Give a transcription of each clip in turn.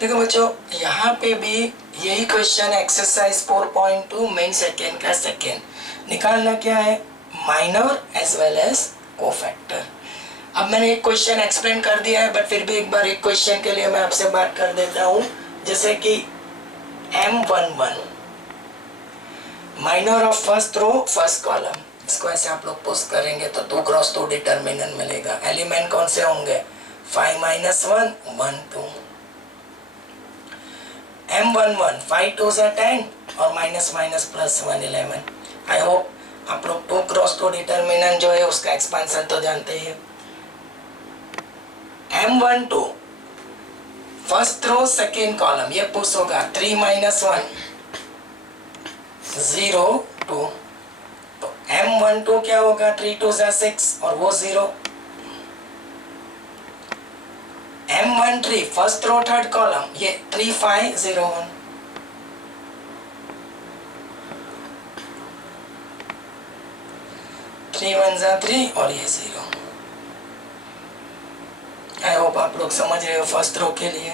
देखो बच्चों, यहाँ पे भी यही क्वेश्चन एक्सरसाइज 4.2 मेन सेकेंड का सेकेंड निकालना क्या है, minor as well as cofactor. अब मैंने एक क्वेश्चन एक्सप्लेन कर दिया है, बट फिर भी एक बार एक क्वेश्चन के लिए मैं आपसे बात कर देता हूँ। जैसे कि M11 minor of first row first column, इसको ऐसे आप लोग पोस्ट करेंगे तो 2 क्रॉस 2 डिटर्मिनेंट मिलेगा। एलिमेंट कौन से होंगे, 5 - 1 1 2। M11 5 2 10 और minus minus plus 1 11। I hope आप लोग 2 क्रॉस 2 डिटर्मिनेंट जो है उसका एक्सपेंशन तो जानते ही। M12 first row second column, ये पुश होगा 3 - 1 0 2। तो M12 क्या होगा, 3 2 6 और वो 0। M13 first row third column, ये 3 5 0 1। थ्री 1 3 और ये 0। आई होप आप लोग समझ रहे हो फर्स्ट रो के लिए।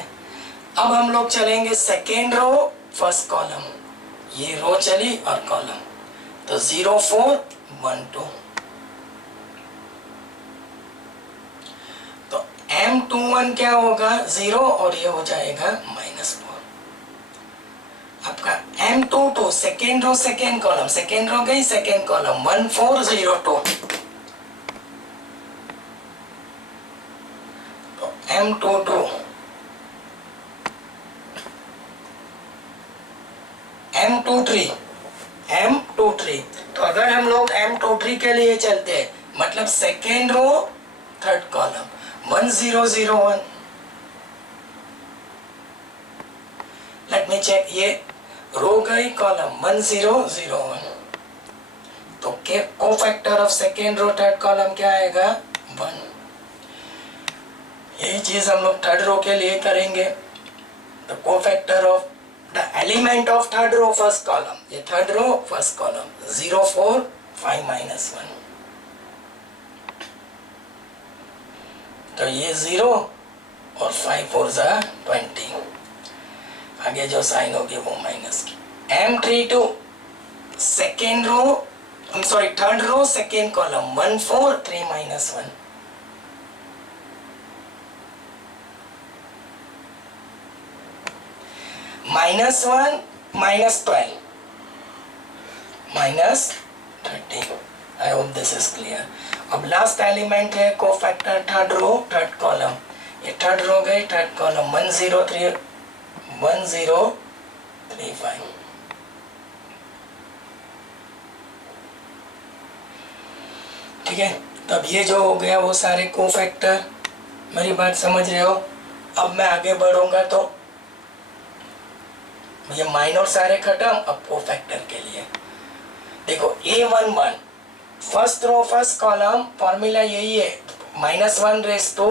अब हम लोग चलेंगे सेकेंड रो फर्स्ट कॉलम, ये रो चली और कॉलम, तो 0 4 1 2। तो M21 क्या होगा, 0 और ये हो जाएगा -4। आपका M22 second row second column, second row गई सेकेंड कॉलम, 1 4 0 2। तो M22 M23 तो अगर हम लोग M23 के लिए चलते हैं, मतलब second row third column 1 0 0 1। Let me check, ये रो गई कॉलम 1 0 0 1। तो के cofactor of second row third column क्या आएगा, 1। यही चीज हम लोग थर्ड रो के लिए करेंगे। The cofactor of the element of third row first column, ये third row first column 0 4 5 - 1। तो ये 0 और 5 4 20। आगे जो साइन होगी वो माइनस की। M32 second row, sorry third row second column 1 4 3 - 1। -1 -12 -13। I hope this is clear. अब लास्ट एलिमेंट है cofactor third row third column, ये थर्ड रो गई थर्ड कॉलम 1 0 3 1 0 3 5। ठीक है, तब ये जो हो गया वो सारे कोफैक्टर, मेरी बात समझ रहे हो। अब मैं आगे बढ़ूंगा तो ये माइनर सारे खत्म। अब कोफैक्टर के लिए देखो, A11 first row first column, formula यही है, -1 raise to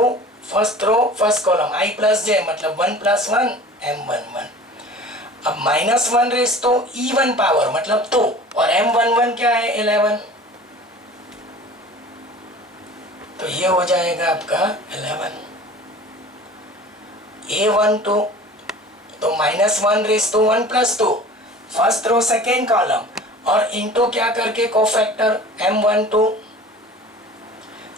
first row first column I + J, मतलब 1 + 1 M11। अब -1 रेस टू इवन पावर मतलब 2, और M11 क्या है 11, तो ये हो जाएगा आपका 11। A12 तो -1 raise to 1 + 2 first row second column, और इनटू क्या करके कोफैक्टर M12,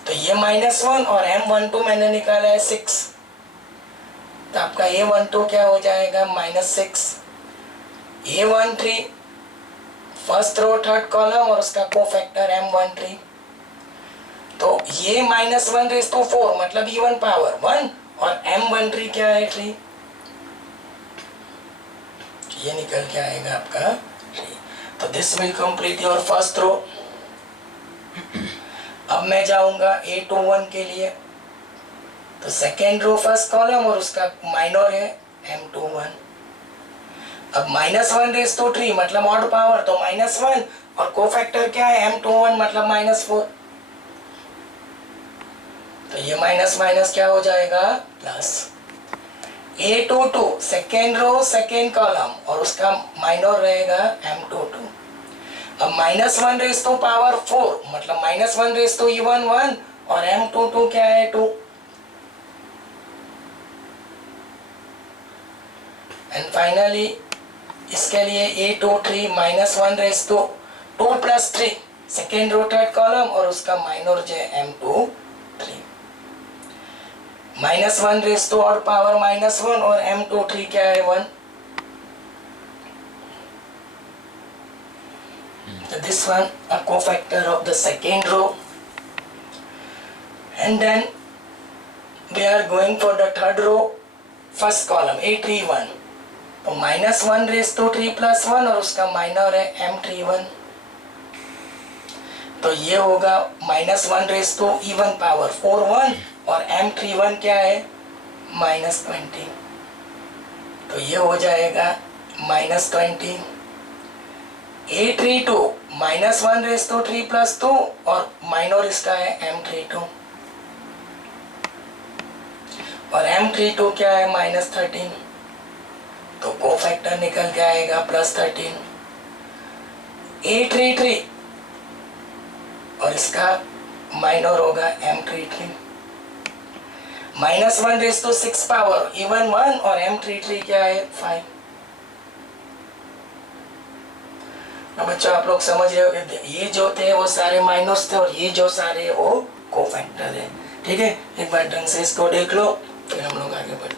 तो ये -1 और M12 मैंने निकाला है 6, तो आपका A12 क्या हो जाएगा -6। A13 first row third column और उसका कोफैक्टर M13, तो ये -1 रेस टू 4 मतलब इवन पावर 1, और M13 क्या है 3, ये निकल के आएगा आपका 3। तो this will complete your first row. अब मैं जाऊंगा A21 के लिए, तो सेकेंड रो फर्स्ट कॉलम और उसका माइनर है M21। अब -1 रेस टू 3 मतलब ऑड पावर, तो -1, और कोफैक्टर क्या है M21 मतलब -4, तो ये माइनस माइनस क्या हो जाएगा plus. A22 second row second column और उसका माइनर रहेगा M22। अब -1 रेस टू पावर 4 मतलब -1 रेस टू इवन 1, और M22 क्या है 2। एंड फाइनली इसके लिए A23 -1 raise to 2 + 3 second row third column और उसका माइनर जो है M23 -1 रेस टू और पावर -1 और M23 क्या है 1. So this one a cofactor of the second row, and then we are going for the third row first column A31. तो -1 raise to 3 + 1 और उसका माइनर है M31. तो ये होगा -1 रेस टू इवन पावर 4 1 और M31 क्या है -20. तो ये हो जाएगा -20. A32 -1 रेस टू 3 + 2 और माइनर इसका है M32 और M32 क्या है -13. तो कोफैक्टर निकल के आएगा +13. A33 और इसका माइनर होगा M33. -1 raise to 6 power even 1 और M33 क्या है 5. बच्चों आप लोग समझ रहे हो कि ये जो थे वो सारे माइनस थे और ये जो सारे वो कोफैक्टर है. ठीक है, एक बार ढंग से इसको देख लो फिर हम लोग आगे बढ़ते हैं.